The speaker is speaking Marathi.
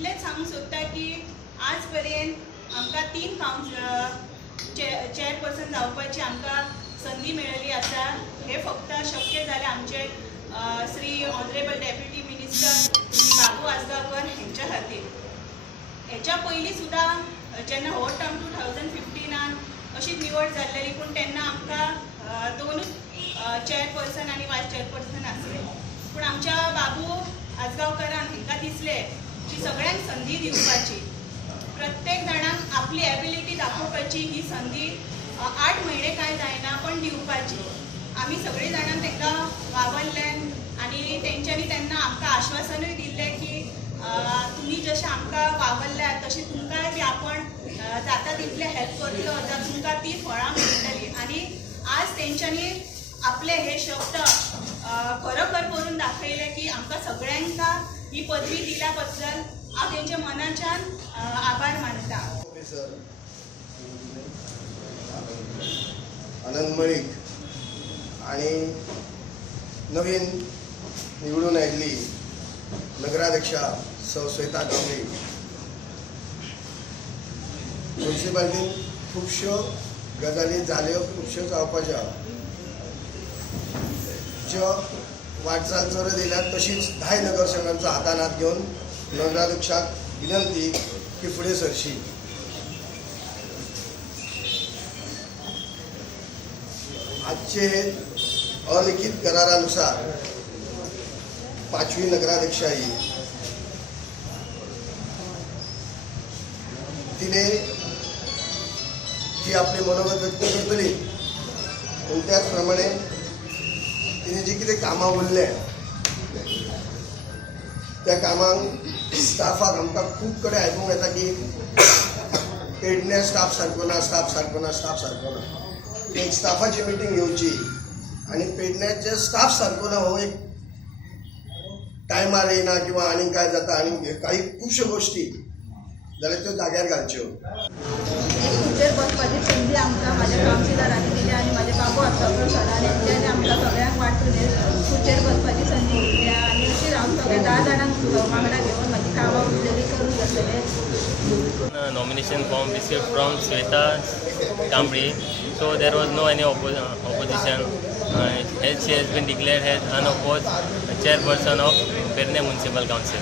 इतलेंच सांगूंक सोदता की आज पर्यंत आमकां 3 चेअरपर्सन जावपाची आमकां संदी मेळिल्ली आसा. हे फक्त शक्य जालें आमचे श्री ऑनरेबल डेप्युटी मिनिस्टर बाबू आजगावकर हेंच्या खातीर. हेच्या पयलीं सुद्दां जेन्ना हो टर्म 2015 अशीच निवड जाल्लेली, पूण तेन्ना आमकां 2 चेअरपर्सन आनी वायस चेअरपर्सन आसले. पूण आमच्या बाबू आजगावकरान हेंकां दिसलें की सगळ्यांक संदी दिवपाची, प्रत्येक जाणांक आपली एबिलिटी दाखोवपाची. ही संदी 8 म्हयने कांय जायना पण दिवपाची. आमी सगळीं जाणां तांकां वावरल्यान आनी तेंच्यांनी तेन्ना आमकां आश्वासनूय दिल्लें की तुमी जशें आमकां वावरल्यात तशी तुमकांय बी आपण जाता तितले हेल्प करतलो, जाल्यार तुमकां ती फळां मेळटली. आनी आज तेंच्यांनी आपले हे शब्द खरोखर करून दाखयले की आमकां सगळ्यांका ही पदवी दिल्या बद्दल हांव तेंच्या मनाच्यान आभार मानता. आनंद मळीक आणि नवीन निवडून आयिल्ली नगराध्यक्षा सौ श्वेता गावडे. म्युन्सिपालिटीन खुबश्यो गजाली जाल्यो, खुबश्यो जावपाच्यो, ज्यो वाटचाल चलत येयल्यात तशीच 10 नगरसेवकांचो हातान हात घेवन नगराध्यक्षाक विनंती की फुडें सरशी. आजचे अलिखित करारानुसार 5वी नगराध्यक्षा ही तिने ती आपले मनोगत व्यक्त करतली, पूण त्याच प्रमाणे तिने जी कितें कामां उरले त्या कामांक स्टाफाक आमकां खूब कडेन आयकूंक येता की पेडणे स्टाफ सारको ना, स्टाफ सारको ना, स्टाफ सारको ना. एक स्टाफाची मिटींग घेवची आनी पेडण्याचे स्टाफ सारको ना हो एक टायमार येना किंवा आनी काय जाता आनी काही खुबश्यो गोश्टी जाल्यार त्यो जाग्यार घालच्यो. खुर्चेर बसपाची संदी आमकां म्हाज्या कावन्सिलरांनी दिली आनी म्हाजे बाबू आजगावकर सरान हेंच्यांनी आमकां सगळ्यांक वांटून खुर्चेर बसपाची संदी दिल्या. आनी अशीच हांव सगळे 10 जाणांक वांगडा घेवन म्हाजी कामां उरलेली करूंक जातलें. Nomination form received from Sweta Kambri, so there was no any opposition. As she has been declared as unopposed chairperson of Pedne Municipal Council.